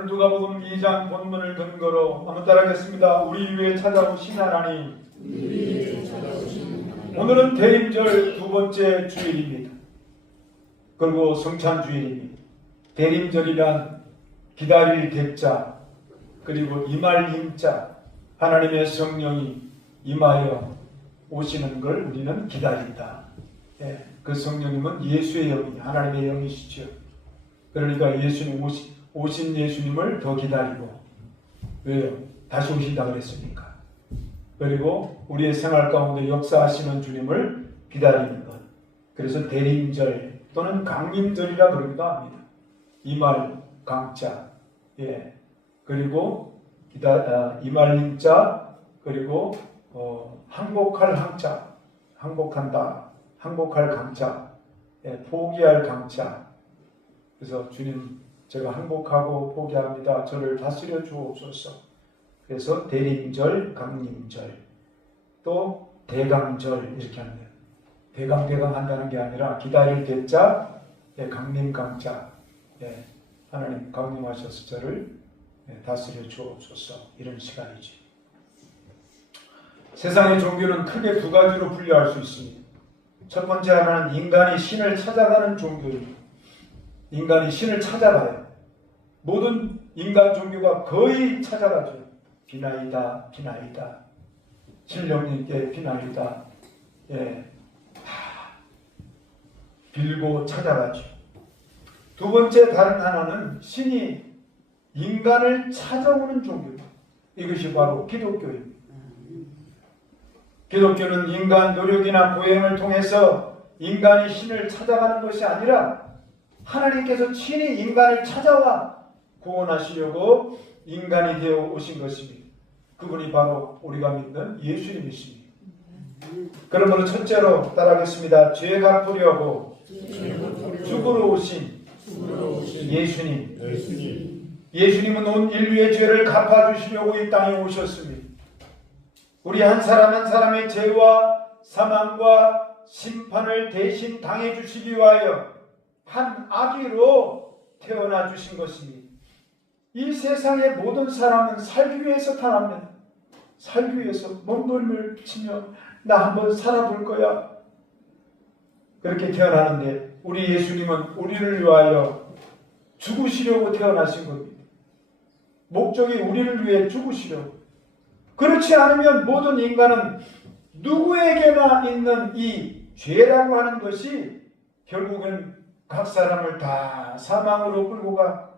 오늘 누가복음 2장 본문을 근거로 한번 따라하겠습니다. 우리 위에 찾아오신 하나님. 오늘은 대림절 두 번째 주일입니다. 그리고 성찬주일입니다. 대림절이란 기다릴 대자, 그리고 임할 임자, 하나님의 성령이 임하여 오시는 걸 우리는 기다린다. 그 성령님은 예수의 영이, 하나님의 영이시죠. 그러니까 예수님 오신 예수님을 더 기다리고, 왜요? 다시 오신다 그랬습니까? 그리고 우리의 생활 가운데 역사하시는 주님을 기다리는 것. 그래서 대림절 또는 강림절이라 그러기도 합니다. 임할 강자, 그리고 임할 임자, 그리고 항복할 항자, 항복한다, 항복할 강자, 포기할 강자. 그래서 주님, 제가 항복하고 포기합니다. 저를 다스려 주옵소서. 그래서 대림절, 강림절, 또 대강절 이렇게 합니다. 대강 한다는 게 아니라 기다릴 대자, 강림 강자, 하나님 강림하셔서 저를 다스려 주옵소서. 이런 시간이죠. 세상의 종교는 크게 두 가지로 분류할 수 있습니다. 첫 번째 하나는 인간이 신을 찾아가는 종교입니다. 인간이 신을 찾아가요. 모든 인간 종교가 거의 찾아가죠. 비나이다, 비나이다. 신령님께 비나이다. 빌고 찾아가죠. 두 번째 다른 하나는 신이 인간을 찾아오는 종교입니다. 이것이 바로 기독교입니다. 기독교는 인간 노력이나 고행을 통해서 인간이 신을 찾아가는 것이 아니라 하나님께서 친히 인간을 찾아와 구원하시려고 인간이 되어 오신 것입니다. 그분이 바로 우리가 믿는 예수님이십니다. 그러므로 첫째로 따라하겠습니다. 죄 갚으려고 죽으러 오신 예수님. 예수님은 온 인류의 죄를 갚아주시려고 이 땅에 오셨습니다. 우리 한 사람 한 사람의 죄와 사망과 심판을 대신 당해주시기 위하여 한 아기로 태어나 주신 것입니다. 이 세상의 모든 사람은 살기 위해서 태어납니다. 살기 위해서 몸부림을 치며 나 한번 살아볼 거야. 그렇게 태어나는데 우리 예수님은 우리를 위하여 죽으시려고 태어나신 겁니다. 목적이 우리를 위해 죽으시려고. 그렇지 않으면 모든 인간은 누구에게나 있는 이 죄라고 하는 것이 결국은 각 사람을 다 사망으로 끌고 가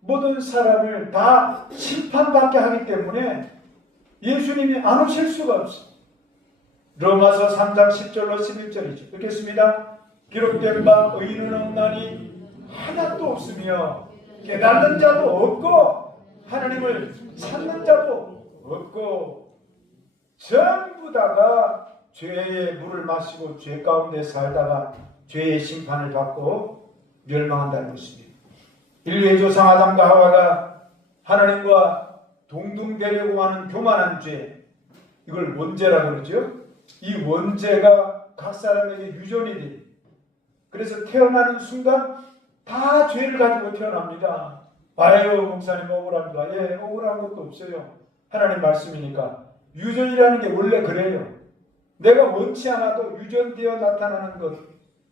모든 사람을 다 심판받게 하기 때문에 예수님이 안 오실 수가 없어요. 로마서 3장 10절로 11절이죠. 읽겠습니다. 기록된 바 의인은 없나니 하나도 없으며 깨닫는 자도 없고 하나님을 찾는 자도 없고 전부 다가 죄의 물을 마시고 죄 가운데 살다가 죄의 심판을 받고 멸망한다는 것입니다. 인류의 조상 아담과 하와가 하나님과 동등되려고 하는 교만한 죄, 이걸 원죄라 그러죠. 이 원죄가 각 사람에게 유전이 돼요. 그래서 태어나는 순간 다 죄를 가지고 태어납니다. 아유 목사님 억울합니다. 억울한 것도 없어요. 하나님 말씀이니까. 유전이라는 게 원래 그래요. 내가 원치 않아도 유전되어 나타나는 것,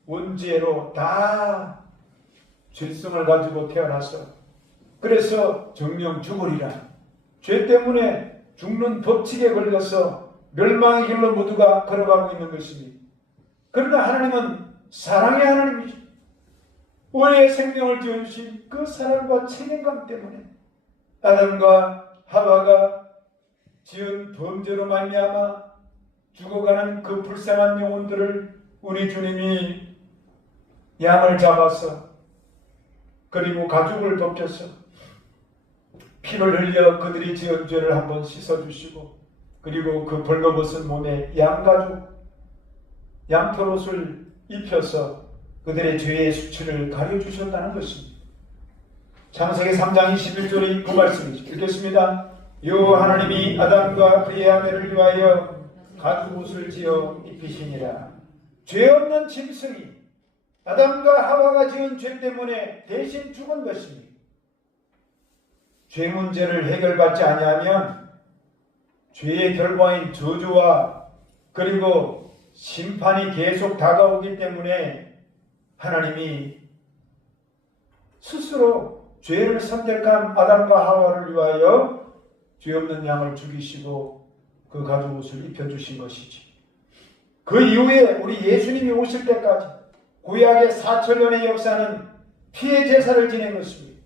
원죄로 다 죄성을 가지고 태어났어. 그래서 정령 죽으리라. 죄 때문에 죽는 법칙에 걸려서 멸망의 길로 모두가 걸어가고 있는 것입니다. 그러나 하나님은 사랑의 하나님이죠. 우리의 생명을 지어주신 그 사랑과 책임감 때문에 아담과 하와가 지은 범죄로 말미암아 죽어가는 그 불쌍한 영혼들을 우리 주님이 양을 잡아서 그리고 가죽을 벗겨서 피를 흘려 그들이 지은 죄를 한번 씻어주시고 그리고 그 벌거벗은 몸에 양가죽, 양털옷을 입혀서 그들의 죄의 수치를 가려주셨다는 것입니다. 창세기 3장 21절의 그 말씀이죠. 읽겠습니다. 여호와 하나님이 아담과 그의 아내를 위하여 가죽옷을 지어 입히시니라. 죄 없는 짐승이 아담과 하와가 지은 죄 때문에 대신 죽은 것입니다. 죄 문제를 해결받지 아니하면 죄의 결과인 저주와 그리고 심판이 계속 다가오기 때문에 하나님이 스스로 죄를 선택한 아담과 하와를 위하여 죄 없는 양을 죽이시고 그 가죽 옷을 입혀주신 것이지. 그 이후에 우리 예수님이 오실 때까지 구약의 4천년의 역사는 피해 제사를 지낸 것입니다.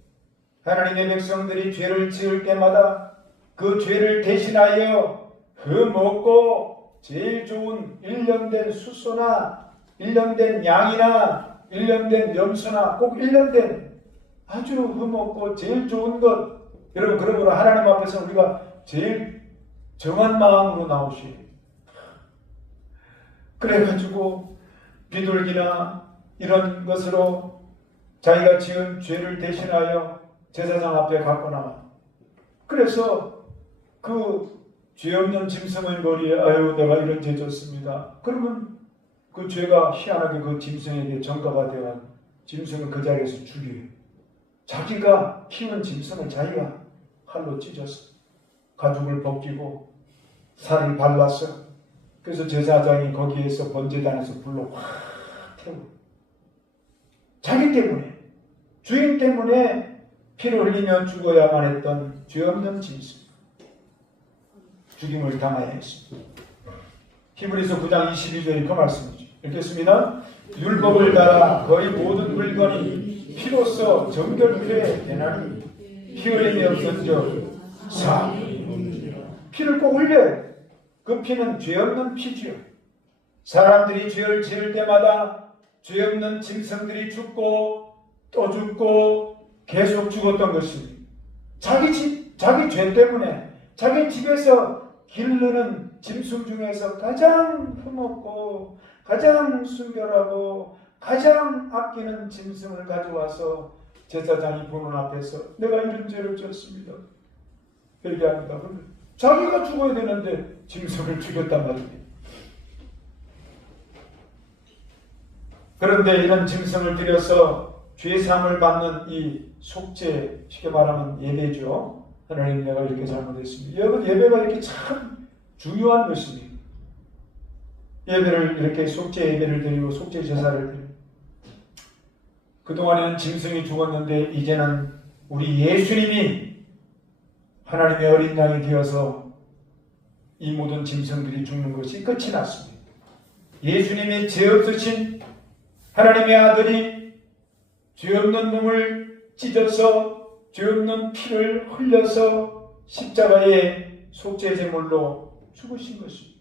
하나님의 백성들이 죄를 지을 때마다 그 죄를 대신하여 흠없고 제일 좋은 1년된 숫소나 1년된 양이나 1년된 염소나 꼭 1년된 아주 흠없고 제일 좋은 것, 여러분 그러므로 하나님 앞에서 우리가 제일 정한 마음으로 나오시오. 그래가지고 비둘기나 이런 것으로 자기가 지은 죄를 대신하여 제사장 앞에 갖고 나와. 그래서 그 죄 없는 짐승의 머리에 아유 내가 이런 죄 졌습니다. 그러면 그 죄가 희한하게 그 짐승에게 전가가 되어 짐승을 그 자리에서 죽여요. 자기가 키운 짐승을 자기가 칼로 찢어서 가죽을 벗기고 살을 발라서 그래서 제사장이 거기에서 번제단에서 불로 확 태우고 자기 때문에 주인 때문에 피를 흘리며 죽어야만 했던 죄 없는 짐승 죽임을 당하여 했습니다. 히브리서 9장 22절이 그 말씀이죠. 읽겠습니다. 율법을 따라 거의 모든 물건이 피로써 정결케 되나니 피 흘림이 없은즉 사 피를 꼭 흘려요. 그 피는 죄 없는 피지요. 사람들이 죄를 지을 때마다 죄 없는 짐승들이 죽고 또 죽고 계속 죽었던 것입니다. 자기 죄 때문에 자기 집에서 기르는 짐승 중에서 가장 흠없고 가장 순결하고 가장 아끼는 짐승을 가져와서 제사장이 보는 앞에서 내가 이런 죄를 졌습니다. 얘기합니다. 자기가 죽어야 되는데 짐승을 죽였단 말입니다. 그런데 이런 짐승을 들여서 죄사함을 받는 이 속죄, 쉽게 말하면 예배죠. 하나님 내가 이렇게 잘못했습니다. 여러분 예배가 이렇게 참 중요한 것입니다. 예배를 이렇게 속죄 예배를 드리고 속죄 제사를 드리고 그동안에는 짐승이 죽었는데 이제는 우리 예수님이 하나님의 어린 양이 되어서 이 모든 짐승들이 죽는 것이 끝이 났습니다. 예수님이 죄 없으신 하나님의 아들이 죄 없는 놈을 찢어서 죄 없는 피를 흘려서 십자가의 속죄제물로 죽으신 것입니다.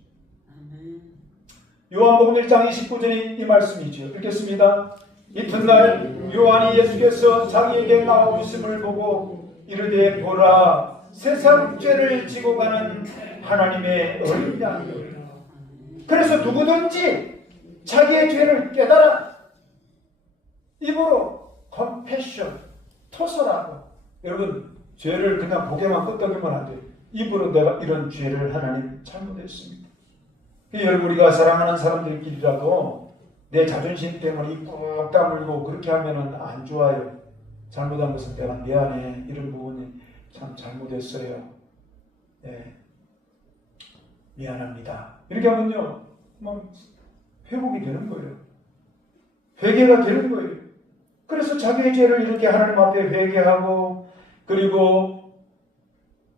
요한복음 1장 29절이 이 말씀이죠. 읽겠습니다. 이튿날 요한이 예수께서 자기에게 나오심을 보고 이르되 보라 세상 죄를 지고 가는 하나님의 어린 양이요. 그래서 누구든지 자기의 죄를 깨달아 입으로 confession 토설하고 여러분 죄를 그냥 고개만 끄덕이면 안 돼요. 입으로 내가 이런 죄를 하나님 잘못했습니다. 여러분 우리가 사랑하는 사람들끼리라도 내 자존심 때문에 입 꾹 다물고 그렇게 하면은 안 좋아요. 잘못한 것은 내가 미안해. 이런 부분이 참 잘못했어요. 네. 미안합니다. 이렇게 하면요, 막 회복이 되는 거예요. 회개가 되는 거예요. 그래서 자기의 죄를 이렇게 하나님 앞에 회개하고 그리고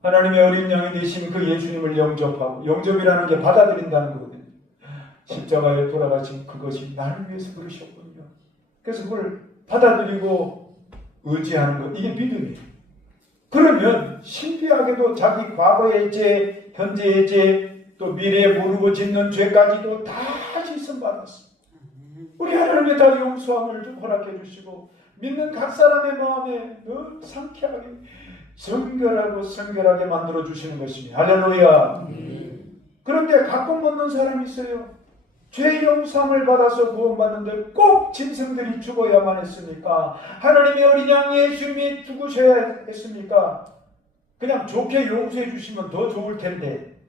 하나님의 어린 양이 되신 그 예수님을 영접하고 영접이라는 게 받아들인다는 거거든요. 십자가에 돌아가신 그것이 나를 위해서 그러셨군요. 그래서 그걸 받아들이고 의지하는 것 이게 믿음이에요. 그러면 신비하게도 자기 과거의 죄, 현재의 죄, 또 미래에 모르고 짓는 죄까지도 다 씻음받았어. 우리 하나님의 다 용서함을 좀 허락해 주시고 믿는 각 사람의 마음에 늘 상쾌하게 성결하게 만들어 주시는 것입니다. 할렐루야. 그런데 가끔 없는 사람이 있어요. 죄 용서함을 받아서 구원받는데 꼭 짐승들이 죽어야만 했습니까? 하나님의 어린 양 예수님이 죽으셔야 했습니까? 그냥 좋게 용서해 주시면 더 좋을 텐데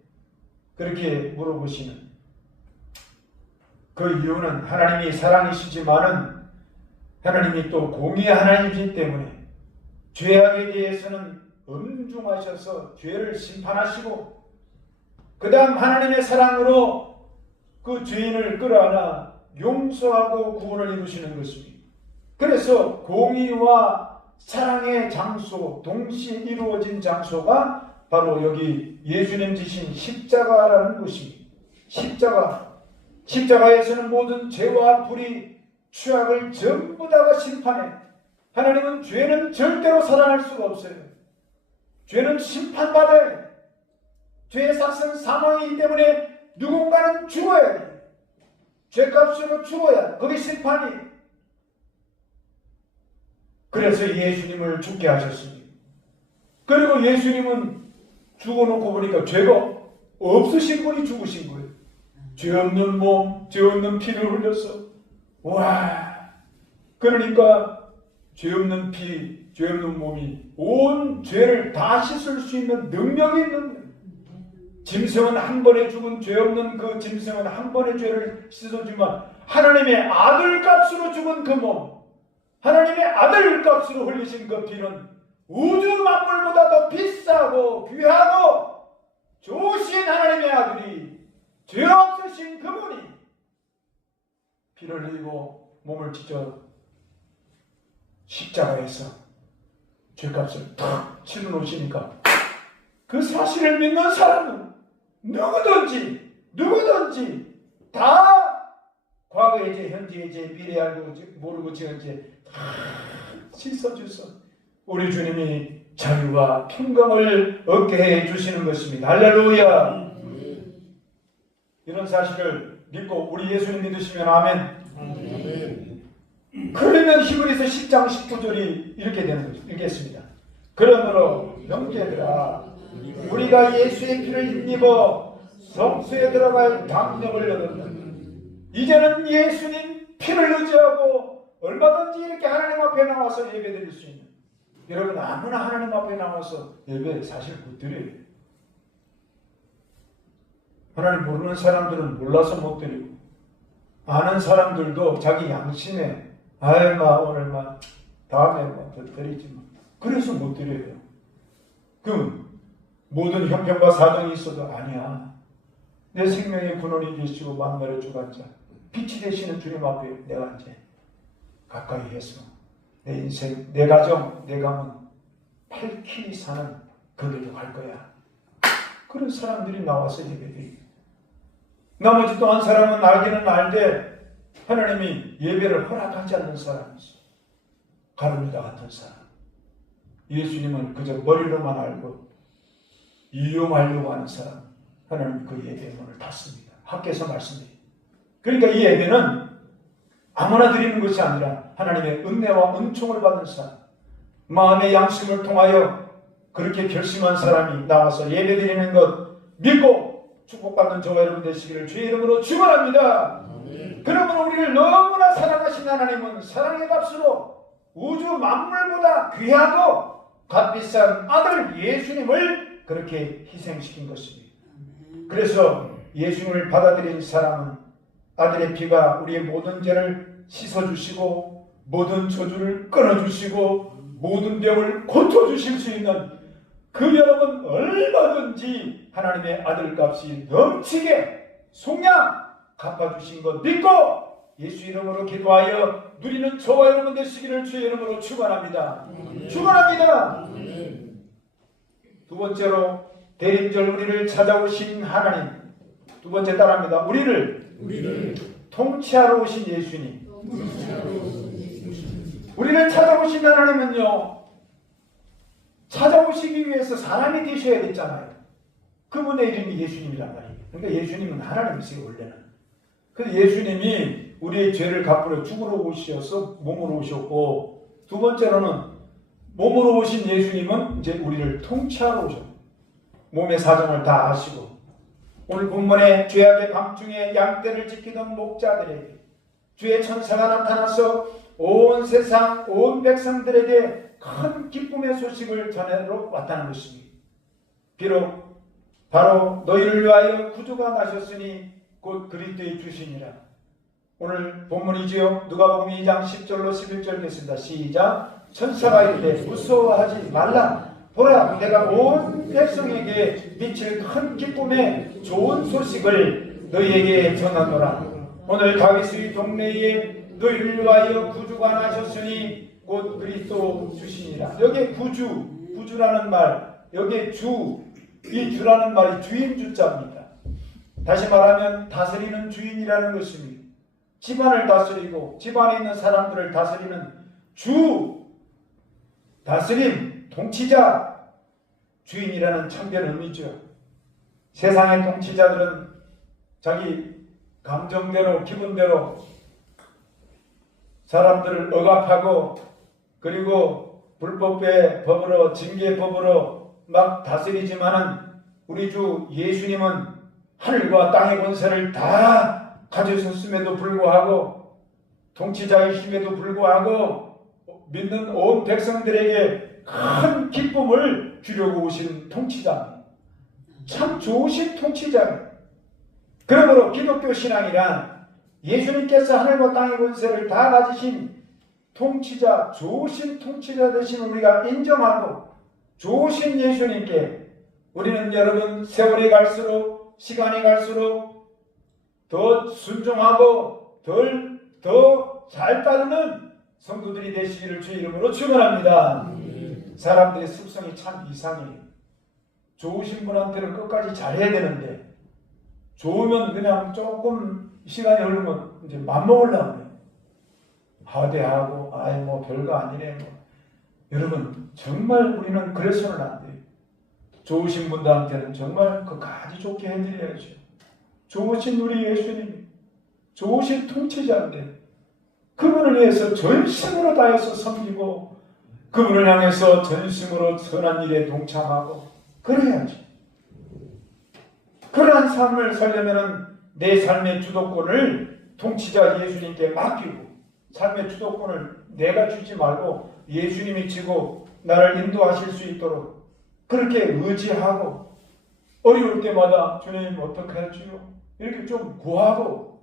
그렇게 물어보시는 그 이유는 하나님이 사랑이시지만은 하나님이 또 공의의 하나님이기 때문에 죄악에 대해서는 엄중하셔서 죄를 심판하시고 그 다음 하나님의 사랑으로 그 죄인을 끌어안아 용서하고 구원을 이루시는 것입니다. 그래서 공의와 사랑의 장소, 동시에 이루어진 장소가 바로 여기 예수님 지신 십자가라는 것입니다. 십자가에서는 모든 죄와 불의, 죄악을 전부 다가 심판해. 하나님은 죄는 절대로 살아날 수가 없어요. 죄는 심판받아야 해. 죄의 삭은 사망이기 때문에 누군가는 죽어야 돼. 죄값으로 죽어야 그게 심판이. 그래서 예수님을 죽게 하셨습니다. 그리고 예수님은 죽어놓고 보니까 죄가 없으신 분이 죽으신 거예요. 죄 없는 몸, 죄 없는 피를 흘렸어. 와, 그러니까 죄 없는 피, 죄 없는 몸이 온 죄를 다 씻을 수 있는 능력이 있는 거예요. 짐승은 한 번에 죽은 죄 없는 그 짐승은 한 번의 죄를 씻어주지만 하나님의 아들 값으로 죽은 그 몸, 하나님의 아들 값으로 흘리신 그 피는 우주 만물보다 더 비싸고 귀하고 좋으신 하나님의 아들이 죄 없으신 그분이 피를 흘리고 몸을 찢어 십자가에서 죄값을 탁 치러 놓으시니까 그 사실을 믿는 사람은 누구든지 다 과거의 죄, 현재의 죄, 미래 알고 모르고 지은 죄 다 씻어주소. 우리 주님이 자유와 평강을 얻게 해 주시는 것입니다. 할렐루야. 이런 사실을 믿고 우리 예수님 믿으시면 아멘. 그러면 히브리서 10장 19절이 이렇게 되는 거죠. 읽겠습니다. 그러므로 형제들아 우리가 예수의 피를 힘입어 성소에 들어갈 담력을 얻었다. 이제는 예수님 피를 의지하고 얼마든지 이렇게 하나님 앞에 나와서 예배드릴 수 있는, 여러분 아무나 하나님 앞에 나와서 예배 사실 못 드려요. 하나님 모르는 사람들은 몰라서 못 드리고, 아는 사람들도 자기 양심에 오늘 다음에 드리지 뭐. 그래서 못 드려요. 그럼 모든 형편과 사정이 있어도 아니야. 내 생명의 근원이 되시고 만물의 주관자 빛이 되시는 주님 앞에 내가 이제 가까이 해서 내 인생, 내 가정, 내 가문 밝히 사는 그 길로 갈 거야. 그런 사람들이 나와서 예배드립니다. 나머지 또 한 사람은 알기는 알되 하나님이 예배를 허락하지 않는 사람이 있어. 가룟유다 같은 사람. 예수님은 그저 머리로만 알고 이용하려고 하는 사람. 하나님 그 예배의 문을 닫습니다. 학교에서 말씀드립니다. 그러니까 이 예배는 아무나 드리는 것이 아니라 하나님의 은혜와 은총을 받은 사람, 마음의 양심을 통하여 그렇게 결심한 사람이 나와서 예배 드리는 것 믿고 축복받는 저와 여러분 되시기를 주의 이름으로 축원합니다. 그러므로 우리를 너무나 사랑하신 하나님은 사랑의 값으로 우주 만물보다 귀하고 값비싼 아들 예수님을 그렇게 희생시킨 것입니다. 그래서 예수님을 받아들인 사람은 아들의 피가 우리의 모든 죄를 씻어주시고 모든 저주를 끊어주시고 모든 병을 고쳐주실 수 있는 그 여러분 얼마든지 하나님의 아들값이 넘치게 속량 갚아주신 것 믿고 예수 이름으로 기도하여 누리는 저와 여러분 되시기를 주의 이름으로 축원합니다. 축원합니다. 두 번째로 대림절 우리를 찾아오신 하나님. 두 번째 따라합니다. 우리를 통치하러 오신 예수님. 우리를 찾아오신 하나님은요, 찾아오시기 위해서 사람이 되셔야 됐잖아요. 그분의 이름이 예수님이란 말이에요. 그러니까 예수님은 하나님이세요, 원래는. 그래서 예수님이 우리의 죄를 갚으러 죽으러 오셔서 몸으로 오셨고, 두 번째로는 몸으로 오신 예수님은 이제 우리를 통치하러 오셨고, 몸의 사정을 다 아시고, 오늘 본문에 죄악의 밤중에 양떼를 지키던 목자들에게 주의 천사가 나타나서 온 세상 온 백성들에게 큰 기쁨의 소식을 전하러 왔다는 것입니다. 비록 바로 너희를 위하여 구주가 나셨으니 곧 그리스도의 주시니라. 오늘 본문이지요. 누가복음 2장 10절로 11절 읽겠습니다. 시작. 천사가 이르되 무서워하지 말라. 보라, 내가 온 백성에게 미칠 큰 기쁨의 좋은 소식을 너희에게 전하노라. 오늘 다윗의 동네에 너희를 위하여 구주가 나셨으니 곧 그리스도 주시니라. 여기에 구주라는 말, 여기에 이 주라는 말이 주인 주자입니다. 다시 말하면 다스리는 주인이라는 것입니다. 집안을 다스리고 집안에 있는 사람들을 다스리는 다스림, 통치자, 주인이라는 참된 의미죠. 세상의 통치자들은 자기 감정대로, 기분대로 사람들을 억압하고 그리고 불법의 법으로, 징계법으로 막 다스리지만은 우리 주 예수님은 하늘과 땅의 권세를 다 가지셨음에도 불구하고, 통치자이심에도 불구하고 믿는 온 백성들에게 큰 기쁨을 주려고 오신 통치자, 참 좋으신 통치자. 그러므로 기독교 신앙이란 예수님께서 하늘과 땅의 권세를 다 가지신 통치자, 좋으신 통치자 되신 우리가 인정하고, 좋으신 예수님께 우리는 여러분 세월이 갈수록, 시간이 갈수록 더 순종하고 더 잘 따르는 성도들이 되시기를 주의 이름으로 축원합니다. 사람들의 습성이 참 이상해요. 좋으신 분한테는 끝까지 잘해야 되는데, 좋으면 그냥 조금 시간이 흐르면 이제 맘먹으려고 해요. 하대하고 뭐 별거 아니네 뭐. 여러분 정말 우리는 그래서는 안 돼요. 좋으신 분들한테는 정말 끝까지 좋게 해드려야죠. 좋으신 우리 예수님, 좋으신 통치자인데 그분을 위해서 전심으로 다해서 섬기고 그분을 향해서 전심으로 선한 일에 동참하고 그래야지. 그러한 삶을 살려면 내 삶의 주도권을 통치자 예수님께 맡기고, 삶의 주도권을 내가 주지 말고 예수님이 지고 나를 인도하실 수 있도록 그렇게 의지하고, 어려울 때마다 주님 어떻게 해주요? 이렇게 좀 구하고,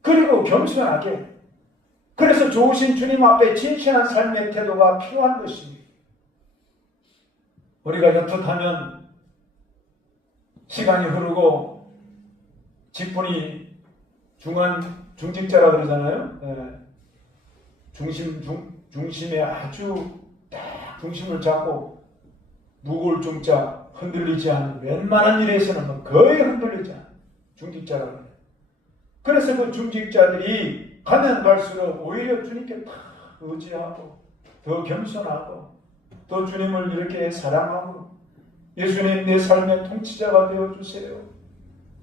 그리고 겸손하게, 그래서 좋으신 주님 앞에 진실한 삶의 태도가 필요한 것입니다. 우리가 여틋하면 시간이 흐르고 직분이 중직자라 그러잖아요. 네. 중심에 아주 딱 중심을 잡고 무거울 중자, 흔들리지 않는, 웬만한 일에서는 거의 흔들리지 않는 중직자라고 해요. 그래서 그 중직자들이 가면 갈수록 오히려 주님께 다 의지하고 더 겸손하고 또 주님을 이렇게 사랑하고, 예수님 내 삶의 통치자가 되어주세요.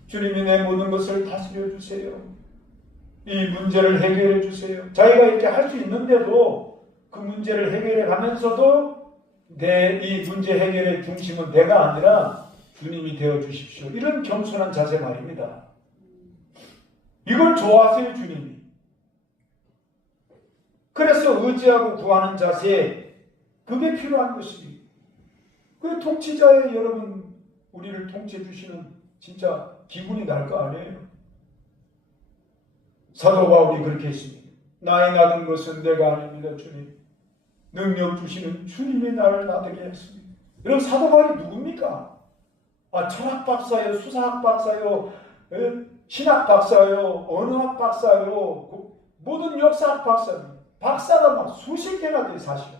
주님이 내 모든 것을 다스려 주세요. 이 문제를 해결해 주세요. 자기가 이렇게 할 수 있는데도 그 문제를 해결해 가면서도 내 이 문제 해결의 중심은 내가 아니라 주님이 되어 주십시오. 이런 겸손한 자세 말입니다. 이걸 좋아하세요, 주님이. 그래서 의지하고 구하는 자세, 그게 필요한 것입니다. 그 통치자의 여러분, 우리를 통치해 주시는 진짜 기분이 날 거 아니에요. 사도 바울이 그렇게 했습니다. 나의 나든 것은 내가 아닙니다, 주님. 능력 주시는 주님이 나를 나되게 했습니다. 여러분, 사도 바울이 누굽니까? 철학 박사요, 수사학 박사요, 신학 박사요, 언어학 박사요, 모든 역사학 박사입니다. 박사가 막 수십 개나 돼요, 사실은.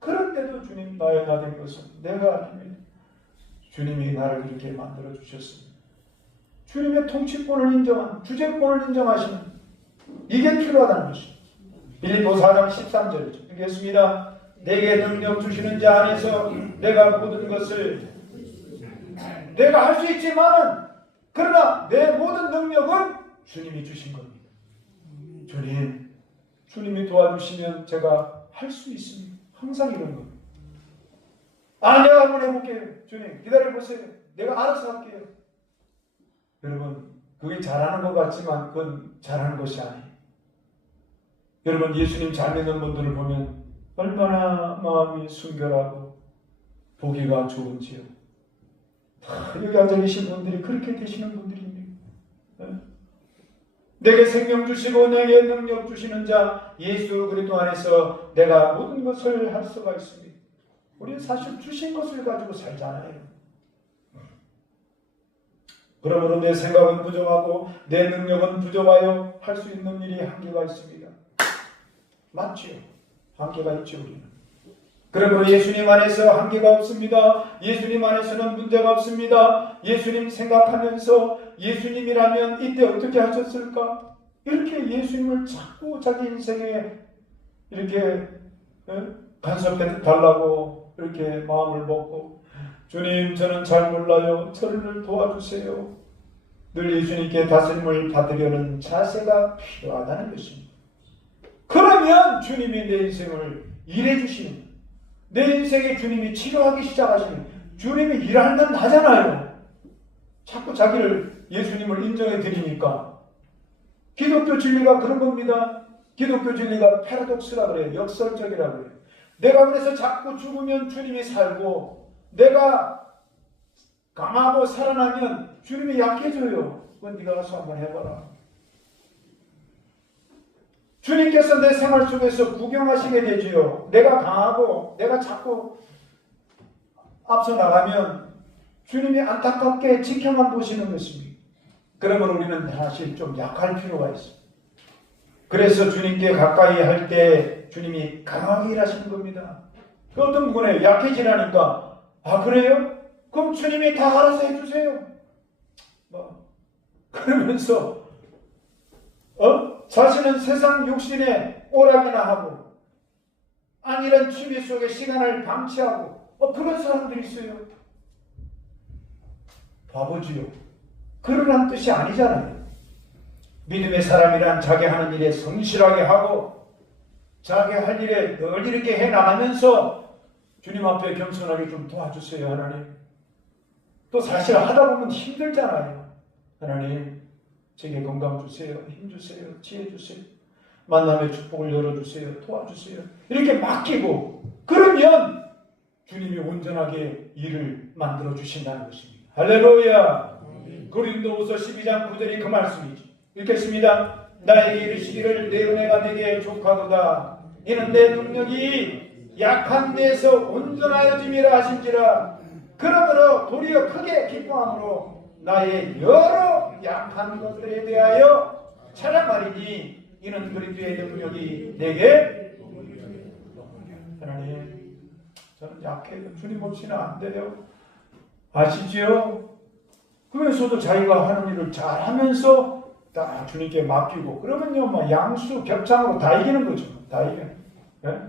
그런데도 주님, 나의 나된 것은 내가 아닙니다. 주님이 나를 그렇게 만들어 주셨습니다. 주님의 통치권을 인정하는, 주재권을 인정하시는, 이게 필요하다는 것입니다. 빌립보 4장 13절 읽겠습니다. 내게 능력 주시는 자 안에서 내가 모든 것을 내가 할 수 있지만은, 그러나 내 모든 능력은 주님이 주신 겁니다. 주님이 도와주시면 제가 할 수 있습니다. 항상 이런 겁니다. 내가 한번 해볼게요. 주님 기다려보세요. 내가 알아서 할게요. 여러분, 그게 잘하는 것 같지만 그건 잘하는 것이 아니에요. 여러분, 예수님 잘 믿는 분들을 보면 얼마나 마음이 순결하고 보기가 좋은지요. 여기 앉아 계신 분들이 그렇게 되시는 분들입니다. 내게 생명 주시고 내게 능력 주시는 자 예수 그리스도 안에서 내가 모든 것을 할 수가 있습니다. 우리는 사실 주신 것을 가지고 살잖아요. 그러므로 내 생각은 부족하고 내 능력은 부족하여 할 수 있는 일이 한계가 있습니다. 맞지요? 한계가 있죠, 우리는. 그러므로 예수님 안에서 한계가 없습니다. 예수님 안에서는 문제가 없습니다. 예수님 생각하면서 예수님이라면 이때 어떻게 하셨을까? 이렇게 예수님을 자꾸 자기 인생에 이렇게 간섭해 달라고 이렇게 마음을 먹고, 주님 저는 잘 몰라요. 저를 도와주세요. 늘 예수님께 다스림을 받으려는 자세가 필요하다는 것입니다. 그러면 주님이 내 인생을 일해 주시는, 내 인생에 주님이 치료하기 시작하시는, 주님이 일하는 건 나잖아요. 자꾸 자기를 예수님을 인정해 드리니까. 기독교 진리가 그런 겁니다. 기독교 진리가 패러독스라 그래요. 역설적이라 그래요. 내가 그래서 자꾸 죽으면 주님이 살고, 내가 강하고 살아나면 주님이 약해져요. 그건 네가 가서 한번 해봐라. 주님께서 내 생활 속에서 구경하시게 되지요. 내가 강하고 내가 자꾸 앞서 나가면 주님이 안타깝게 지켜만 보시는 것입니다. 그러면 우리는 사실 좀 약할 필요가 있어요. 그래서 주님께 가까이 할 때 주님이 강하게 일하시는 겁니다. 그 어떤 부분에 약해지라니까, 아 그래요? 그럼 주님이 다 알아서 해주세요. 그러면서 자신은 세상 욕심에 오락이나 하고 아니란 취미 속에 시간을 방치하고 그런 사람들이 있어요. 바보지요. 그러란 뜻이 아니잖아요. 믿음의 사람이란 자기 하는 일에 성실하게 하고 자기 할 일에 늘 이렇게 해나가면서 주님 앞에 겸손하게 좀 도와주세요, 하나님. 또 사실 하다 보면 힘들잖아요. 하나님, 제게 건강 주세요, 힘 주세요, 지혜 주세요, 만남의 축복을 열어주세요, 도와주세요. 이렇게 맡기고 그러면 주님이 온전하게 일을 만들어 주신다는 것입니다. 할렐루야. 고린도후서 12장 9절이 그 말씀이죠. 읽겠습니다. 나에게 이르시기를 내 은혜가 내게 족하도다. 이는 내 능력이 약한 데서 온전하여짐이라 하신지라. 그러므로 도리어 크게 기뻐함으로 나의 여러 약한 것들에 대하여 찬양하리니 이는 그리스도의 능력이 내게. 하나님, 저는 약해요. 주님 없이는 안 돼요. 아시지요? 그러면서도 자기가 하는 일을 잘하면서 다 주님께 맡기고 그러면요, 막 양수 격창으로 다 이기는 거죠. 다 이겨. 네?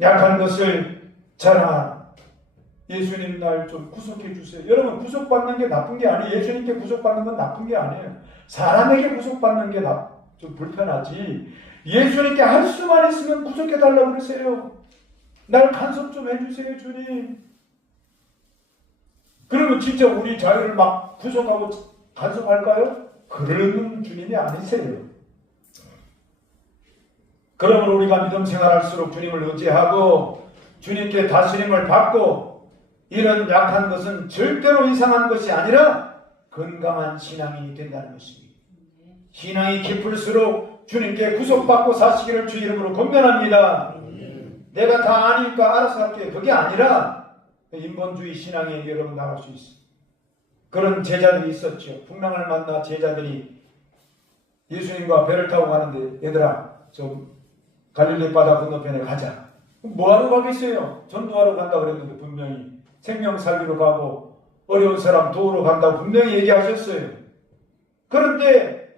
약한 것을 자랑하라. 예수님 날 좀 구속해 주세요. 여러분, 구속받는 게 나쁜 게 아니에요. 예수님께 구속받는 건 나쁜 게 아니에요. 사람에게 구속받는 게 좀 불편하지. 예수님께 할 수만 있으면 구속해 달라고 그러세요. 날 간섭 좀 해주세요, 주님. 그러면 진짜 우리 자유를 막 구속하고 간섭할까요? 그러는 주님이 아니세요. 그러므로 우리가 믿음 생활할수록 주님을 의지하고 주님께 다스림을 받고 이런 약한 것은 절대로 이상한 것이 아니라 건강한 신앙이 된다는 것입니다. 신앙이 깊을수록 주님께 구속받고 사시기를 주 이름으로 권면합니다. 내가 다 아니까 알아서 할게. 그게 아니라 인본주의 신앙에 여러분 나갈 수 있어요. 그런 제자들이 있었죠. 풍랑을 만나 제자들이 예수님과 배를 타고 가는데, 얘들아 좀 갈릴리 바다 건너편에 가자. 뭐하러 가겠어요? 전도하러 간다 그랬는데 분명히 생명 살리러 가고 어려운 사람 도우러 간다고 분명히 얘기하셨어요. 그런데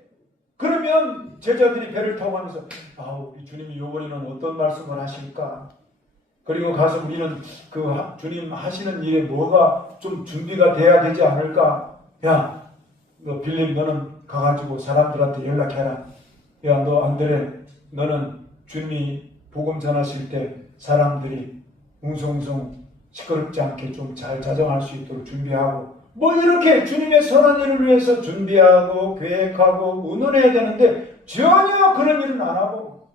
그러면 제자들이 배를 타고 가면서 우리 주님이 요번에는 어떤 말씀을 하실까? 그리고 가서 우리는 그 주님 하시는 일에 뭐가 좀 준비가 돼야 되지 않을까? 야, 너 빌립 너는 가가지고 사람들한테 연락해라. 야, 너 안드레 너는 주님이 복음 전하실 때 사람들이 웅성웅성 시끄럽지 않게 좀 잘 자정할 수 있도록 준비하고 뭐 이렇게 주님의 선한 일을 위해서 준비하고 계획하고 의논해야 되는데 전혀 그런 일은 안 하고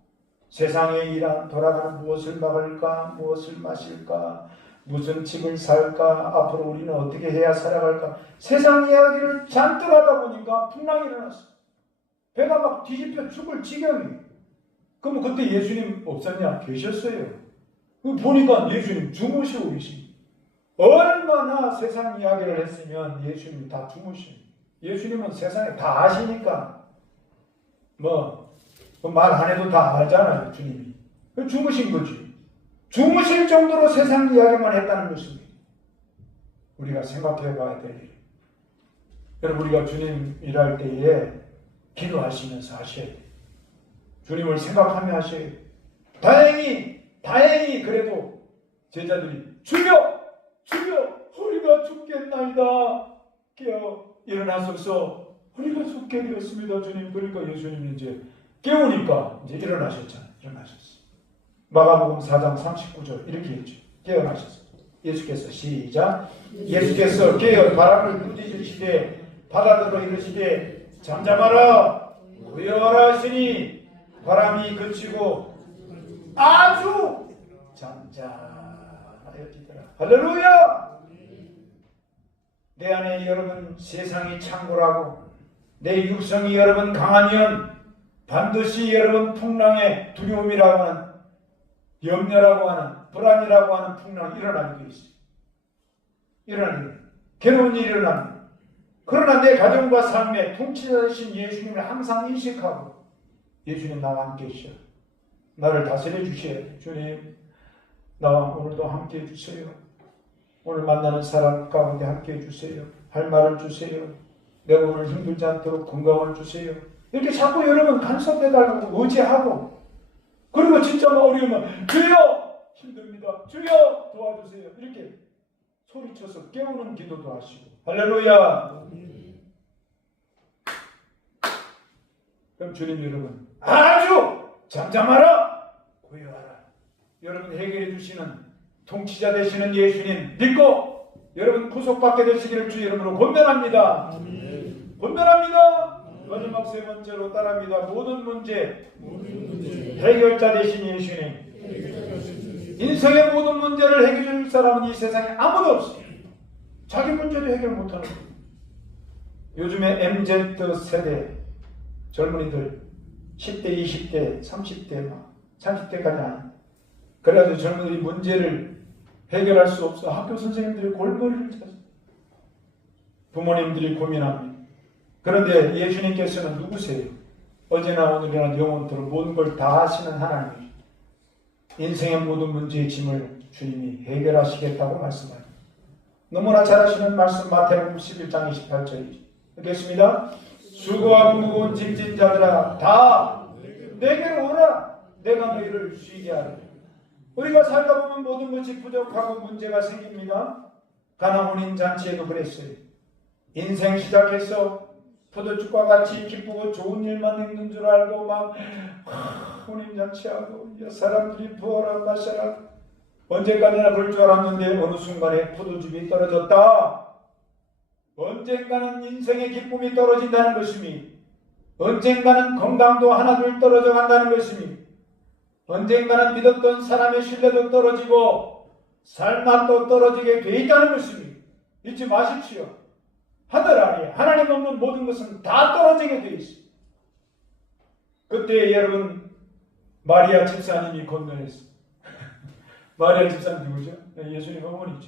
세상의 일한 돌아가는 무엇을 먹을까, 무엇을 마실까, 무슨 집을 살까, 앞으로 우리는 어떻게 해야 살아갈까, 세상 이야기를 잔뜩 하다 보니까 풍랑이 일어났어. 배가 막 뒤집혀 죽을 지경이. 그럼 그때 예수님 없었냐? 계셨어요. 보니까 예수님 주무시고 계십니다. 얼마나 세상 이야기를 했으면 예수님이 다 주무십니다. 예수님은 세상에 다 아시니까 말 안 해도 다 알잖아요. 주님이 주무신 거지. 주무실 정도로 세상 이야기만 했다는 것입니다. 우리가 생각해 봐야 될 일. 여러분, 우리가 주님 일할 때에 기도하시면서 하셔야 돼요. 주님을 생각하며 하셔야 돼요. 다행히 그래도 제자들이 주여 우리가 죽겠나이다. 깨어 일어나소서. 우리가 죽게 되었습니다, 주님. 그러니까 예수님이 이제 깨우니까 이제 일어나셨잖아요. 일어나셨어요. 마가복음 4장 39절 이렇게 했죠. 깨어나셨어요. 예수께서 시작. 예수께서 깨어 바람을 부딪히시되 바다더러 이르시되 잠잠하라 고요하라 하시니 바람이 그치고 아주 잠잠하여지더라. 할렐루야. 내 안에 여러분 세상이 창고라고 내 육성이 여러분 강하면 반드시 여러분 풍랑의 두려움이라고 하는 염려라고 하는 불안이라고 하는 풍랑이 일어나게 되어 있어요. 일어나게 괴로운 일이 일어납니다. 그러나 내 가정과 삶에 통치자이신 예수님을 항상 인식하고 예수님 나와 함께 계셔. 나를 다스려 주셔야 돼. 주님 나와 오늘도 함께 해주세요. 오늘 만나는 사람 가운데 함께 해주세요. 할 말을 주세요. 내가 오늘 힘들지 않도록 건강을 주세요. 이렇게 자꾸 여러분 간섭해달라고 의지하고 그리고 진짜 어려우면 주여 힘듭니다. 주여 도와주세요. 이렇게 소리쳐서 깨우는 기도도 하시고. 할렐루야. 그럼 주님 여러분 아주 잠잠하라 고요하라. 여러분 해결해 주시는 통치자 되시는 예수님 믿고 여러분 구속받게 되시기를 주 이름으로 권면합니다. 권면합니다. 마지막 세 번째로 따라합니다. 모든 문제 해결자 되신 예수님. 인생의 모든 문제를 해결해 줄 사람은 이 세상에 아무도 없어요. 자기 문제도 해결 못하는 거예요. 요즘에 MZ 세대 젊은이들 10대, 20대, 30대, 30대까지 아니. 그래가지고 젊은이들이 문제를 해결할 수 없어 학교 선생님들이 골머리를 찾아요. 부모님들이 고민합니다. 그런데 예수님께서는 누구세요? 어제나 오늘이나 영원토록 모든 걸 다 하시는 하나님이죠. 인생의 모든 문제의 짐을 주님이 해결하시겠다고 말씀합니다. 너무나 잘 아시는 말씀 마태복음 11장 28절이죠. 읽겠습니다. 수고하고 무거운 짐진 자들아 다 내게로 오라. 내가 너희를 쉬게 하리라. 우리가 살다 보면 모든 것이 부족하고 문제가 생깁니다. 가나 혼인잔치에도 그랬어요. 인생 시작해서 포도주과 같이 기쁘고 좋은 일만 있는 줄 알고 막 혼인잔치하고 사람들이 부어라 마셔라 언제까지나 그럴 줄 알았는데 어느 순간에 포도즙이 떨어졌다. 언젠가는 인생의 기쁨이 떨어진다는 것입니다. 언젠가는 건강도 하나둘 떨어져 간다는 것입니다. 언젠가는 믿었던 사람의 신뢰도 떨어지고 삶맛도 떨어지게 돼 있다는 것입니다. 잊지 마십시오. 하늘 아래 하나님 없는 모든 것은 다 떨어지게 돼 있습니다. 그때 여러분 마리아 집사님이 건면했어요. 마리아 집사님 누구죠? 예수님 어머니죠.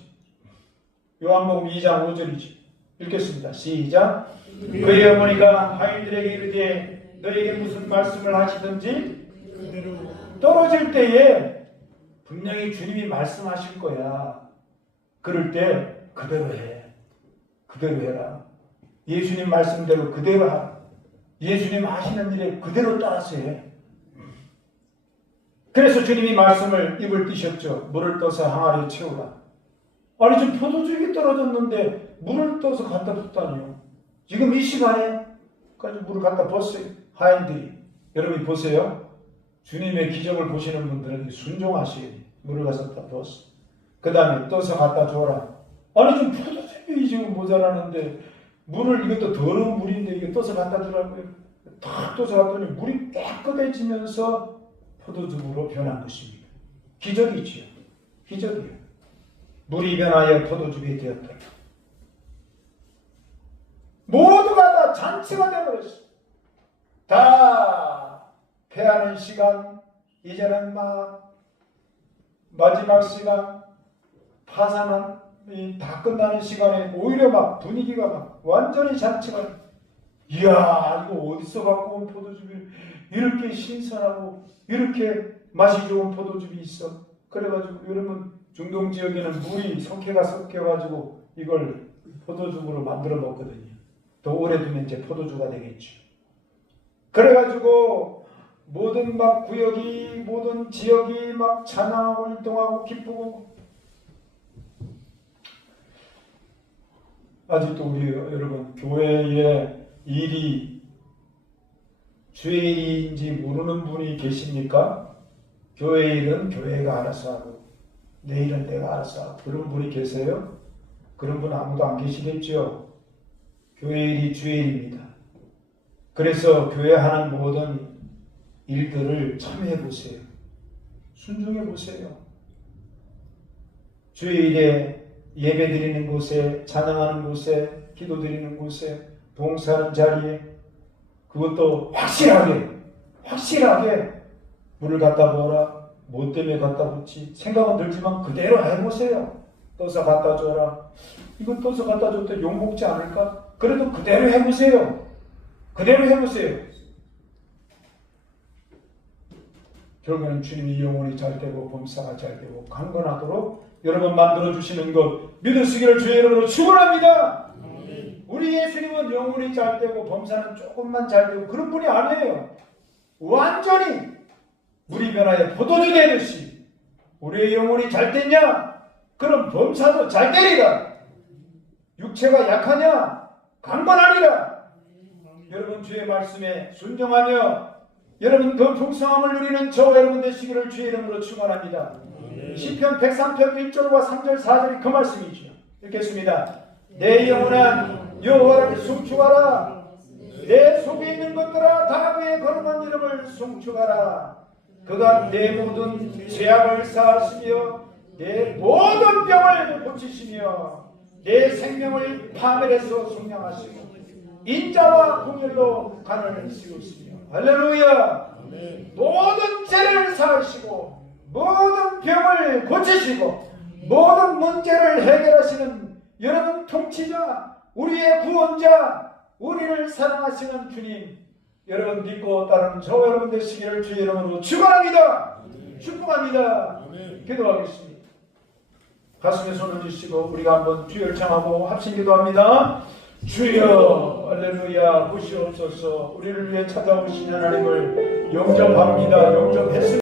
요한복음 2장 5절이죠. 읽겠습니다. 시작. 그의 어머니가 하인들에게 이르되 너에게 무슨 말씀을 하시든지 떨어질 때에 분명히 주님이 말씀하실 거야. 그럴 때 그대로 해. 그대로 해라. 예수님 말씀대로 그대로 하라. 예수님 하시는 일에 그대로 따라서 해. 그래서 주님이 말씀을 입을 띄셨죠. 물을 떠서 항아리에 채우라. 아니 지금 포도주가 떨어졌는데 물을 떠서 갖다 붓다니요. 지금 이 시간에 까지 물을 갖다 붓어요. 하인들이. 여러분이 보세요. 주님의 기적을 보시는 분들은 순종하셔야 돼요. 물을 갖다 부었어. 그 다음에 떠서 갖다 줘라. 아니 지금 포도즙이 지금 모자라는데 물을 이것도 더러운 물인데 이거 떠서 갖다 주라고요. 탁 떠서 갔더니 물이 깨끗해지면서 포도즙으로 변한 것입니다. 기적이지요. 기적이에요. 물이 변하여 포도즙이 되었더라. 모두가 다 잔치가 되어버렸어요. 다 패하는 시간 이제는 막 마지막 시간 파산이 다 끝나는 시간에 오히려 막 분위기가 막 완전히 잔치가 이야 이거 어디서 갖고 온 포도즙이 이렇게 신선하고 이렇게 맛이 좋은 포도즙이 있어. 그래가지고 여러분 중동 지역에는 물이 석회가 섞여가지고 이걸 포도즙으로 만들어 먹거든요. 더 오래 두면 이제 포도주가 되겠죠. 그래가지고 모든 막 구역이 모든 지역이 막 찬양하고 일동하고 기쁘고 아직도 우리 여러분 교회의 일이 주의 일인지 모르는 분이 계십니까? 교회 일은 교회가 알아서 하고 내 일은 내가 알아서 하고 그런 분이 계세요? 그런 분 아무도 안 계시겠죠? 교회 일이 주의 일입니다. 그래서 교회 하는 모든 일들을 참여해 보세요. 순종해 보세요. 주의 일에 예배 드리는 곳에 찬양하는 곳에 기도 드리는 곳에 봉사하는 자리에 그것도 확실하게 물을 갖다 부어라. 뭐 때문에 갖다 붓지? 생각은 들지만 그대로 해보세요. 떠서 갖다 줘라. 이거 떠서 갖다 줬더니 욕먹지 않을까? 그래도 그대로 해보세요. 그대로 해보세요. 결국에는 주님이 영혼이 잘 되고 범사가 잘 되고 강건하도록 여러분 만들어주시는 것 믿으시기를 주의 이름으로 축원합니다. 우리 예수님은 영혼이 잘 되고 범사는 조금만 잘 되고 그런 분이 아니에요. 완전히 물이 변하여 포도주 되듯이 우리의 영혼이 잘 됐냐? 그럼 범사도 잘 되리라. 육체가 약하냐? 강건하리라. 여러분 주의 말씀에 순종하며 여러분 그 풍성함을 누리는 저 여러분 되시기를 주의 이름으로 축원합니다. 시편 103편 1절과 3절 4절이 그 말씀이죠. 읽겠습니다. 내 영혼아 여호와를 송축하라. 내 속에 있는 것들아 다 그의 거룩한 이름을 송축하라. 그가 내 모든 죄악을 사하시며 내 모든 병을 고치시며 내 생명을 파멸해서 속량하시고 인자와 공율로 간을 씌우시며 할렐루야. 모든 죄를 사하시고 모든 병을 고치시고 모든 문제를 해결하시는 여러분 통치자 우리의 구원자 우리를 사랑하시는 주님 여러분 믿고 따르는 저 여러분 되시기를 주의 이름으로 축원합니다. 축복합니다. 기도하겠습니다. 가슴에 손을 주시고 우리가 한번 주여 청하고 합심 기도합니다. 주여 할렐루야 보시옵소서. 우리를 위해 찾아오신 하나님을 영접합니다. 영접했습니다.